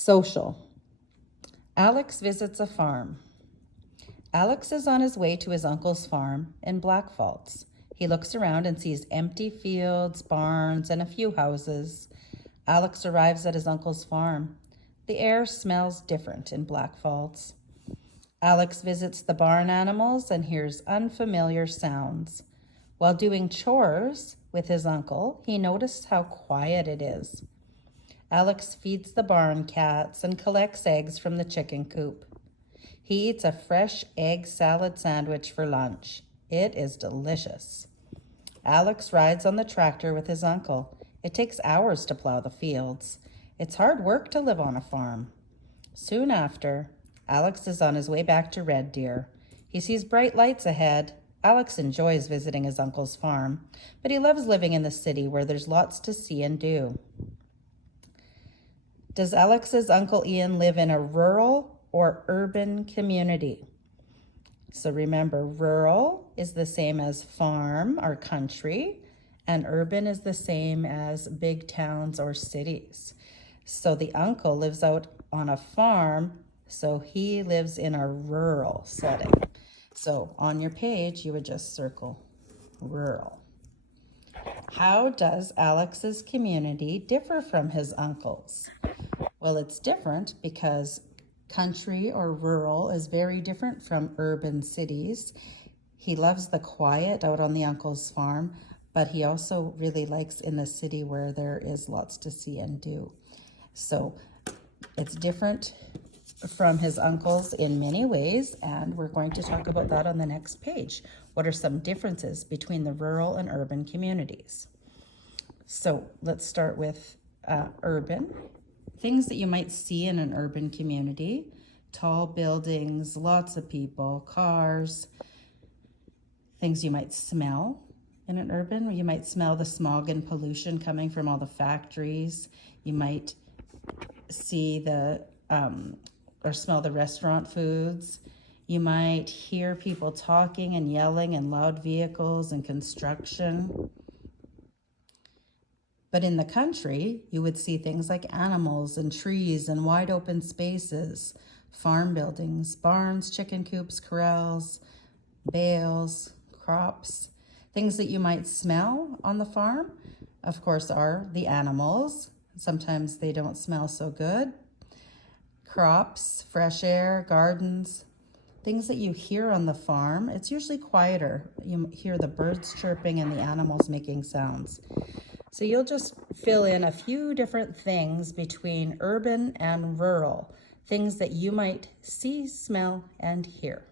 Social. Alex visits a farm. Alex is on his way to his uncle's farm in Blackfalds. He looks around and sees empty fields, barns, and a few houses. Alex arrives at his uncle's farm. The air smells different in Blackfalds. Alex visits the barn animals and hears unfamiliar sounds. While doing chores with his uncle, he noticed how quiet it is. Alex feeds the barn cats and collects eggs from the chicken coop. He eats a fresh egg salad sandwich for lunch. It is delicious. Alex rides on the tractor with his uncle. It takes hours to plow the fields. It's hard work to live on a farm. Soon after, Alex is on his way back to Red Deer. He sees bright lights ahead. Alex enjoys visiting his uncle's farm, but he loves living in the city where there's lots to see and do. Does Alex's Uncle Ian live in a rural or urban community? So remember, rural is the same as farm or country, and urban is the same as big towns or cities. So the uncle lives out on a farm, so he lives in a rural setting. So on your page, you would just circle rural. How does Alex's community differ from his uncle's? Well, it's different because country or rural is very different from urban cities. He loves the quiet out on the uncle's farm, but he also really likes in the city where there is lots to see and do. So it's different from his uncle's in many ways, and we're going to talk about that on the next page. What are some differences between the rural and urban communities? So let's start with urban. Things that you might see in an urban community: tall buildings, lots of people, cars. Things you might smell in an urban. You might smell the smog and pollution coming from all the factories. You might see or smell the restaurant foods. You might hear people talking and yelling and loud vehicles and construction. But in the country, you would see things like animals and trees and wide open spaces, farm buildings, barns, chicken coops, corrals, bales, crops. Things that you might smell on the farm, of course, are the animals. Sometimes they don't smell so good. Crops, fresh air, gardens. Things that you hear on the farm, it's usually quieter. You hear the birds chirping and the animals making sounds. So you'll just fill in a few different things between urban and rural, things that you might see, smell, and hear.